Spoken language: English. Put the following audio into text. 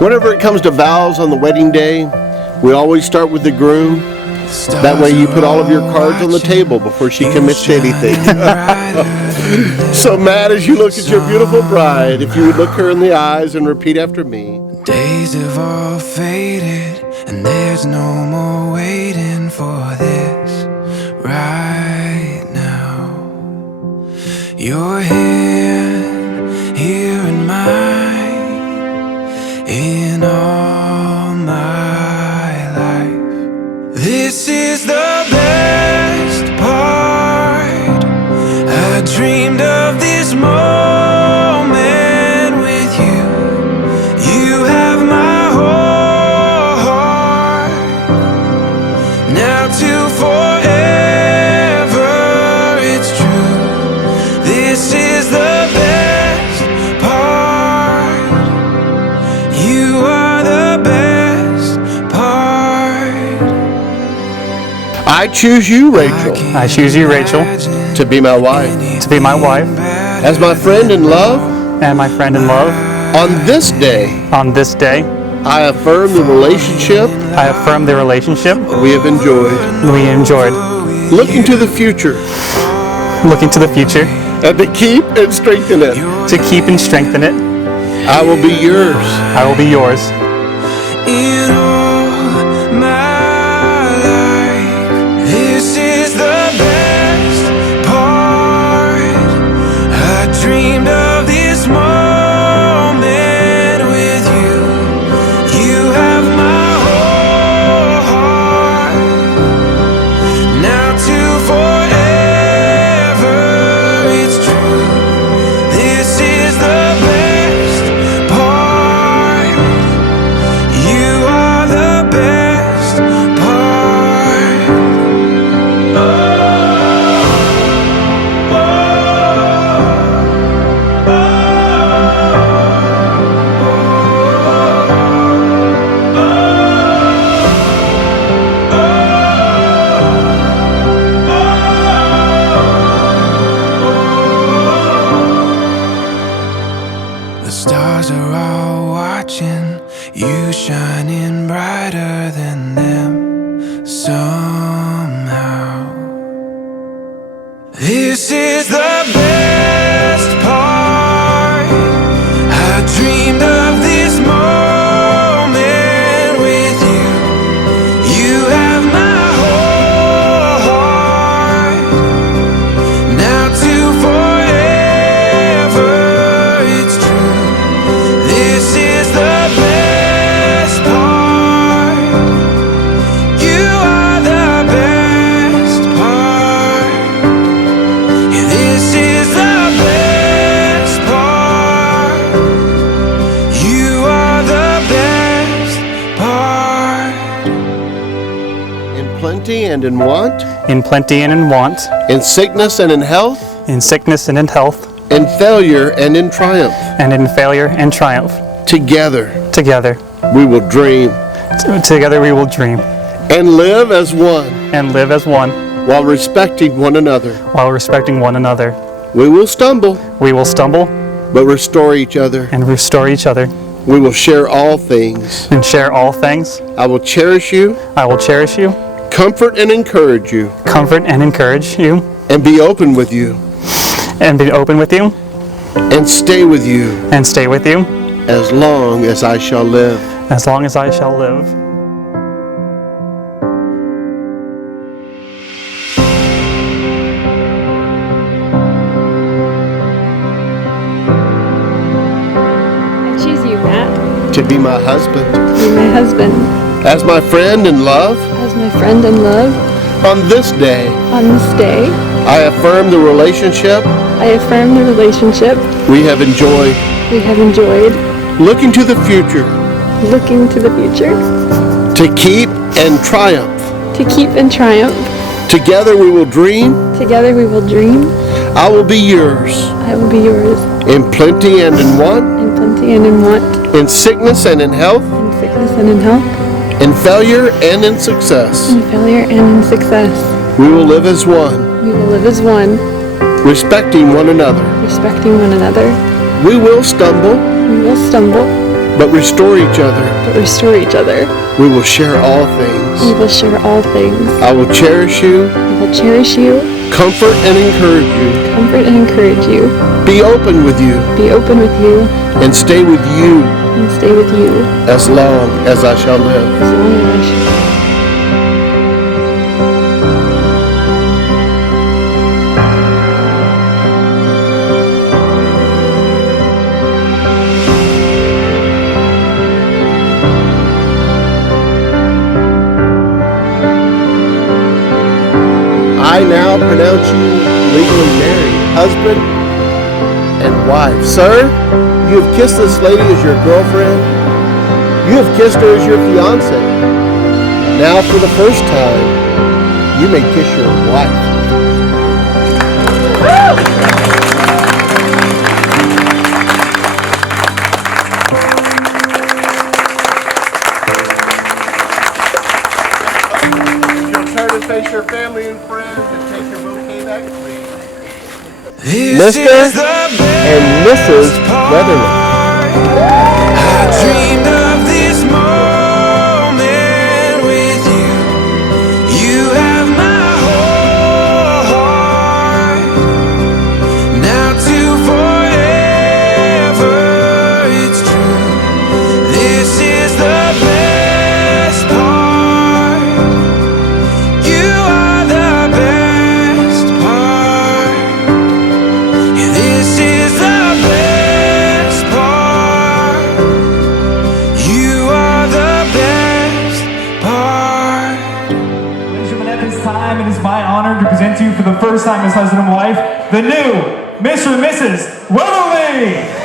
Whenever it comes to vows on the wedding day, we always start with the groom. That way you put all of your cards on the table before she commits to anything. So Matt, as you look at your beautiful bride, if you would look her in the eyes and repeat after me. Days have all faded, and there's no more waiting for this right now. Your hand here in mine, in all my life. This is the best part. I dreamed of this moment with you. You have my whole heart. Now to forever, it's true. This is the best part. You are the best part. I choose you, Rachel, I choose you, Rachel, to be my wife. to be my wife As my friend in love, and my friend in love. on this day, On this day, I affirm the relationship I affirm the relationship we have enjoyed. we enjoyed. Looking to the future, Looking to the future and to keep and strengthen it. to keep and strengthen it. I will be yours. I will be yours. In all my life, this is the best part. I dreamed of this moment with you. You have my whole heart. Now to forever, it's true. This is the best part. You are the best part. The stars are all watching you, shining brighter than them somehow. This is the best part. I dreamed of this moment with you. You have my whole heart. Now to forever, it's true. This is the best part. You are the best part. Yeah, this is the best part. You are the best part. In plenty and in want, In plenty and in want, in sickness and in health, in sickness and in health, in failure and in triumph. and in failure and triumph. Together Together, we will dream together we will dream and live as one and live as one while respecting one another. while respecting one another. We will stumble, We will stumble but restore each other. and restore each other We will share all things. and share all things. I will cherish you, I will cherish you, comfort and encourage you, comfort and encourage you, and be open with you, and be open with you, and stay with you and stay with you as long as I shall live. as long as I shall live. I choose you, Matt, To be my husband, to be my husband, as my friend in love, as my friend in love. on this day, On this day, I affirm the relationship I affirm the relationship we have enjoyed. we have enjoyed, Looking to the future, looking to the future, to keep and triumph. to keep and triumph. Together we will dream. Together we will dream. I will be yours, I will be yours, in plenty and in want, in plenty and in want, in sickness and in health, in sickness and in health, in failure and in success. in failure and in success. We will live as one, We will live as one, respecting one another. respecting one another. We will stumble, We will stumble, but restore each other. but restore each other. We will share all things. We will share all things. I will cherish you, I will cherish you, comfort and encourage you, comfort and encourage you, be open with you, be open with you, and stay with you and stay with you as long as I shall live. as long as I shall. I now pronounce you legally married, husband and wife. Sir, you have kissed this lady as your girlfriend. You have kissed her as your fiance. Now, for the first time, you may kiss your wife. You'll turn and face your family and friends and take your bouquet back, please. Mr. and Mrs. Weatherly. I dreamed of this moment with you. You have my whole heart. Now to forever, it's true. This is the best part. You are the best part. Yeah, this is the best part. You are the best part. Ladies and gentlemen, at this time, it is my honor to present to you for the first time as husband and wife, the new Mr. and Mrs. Weatherly!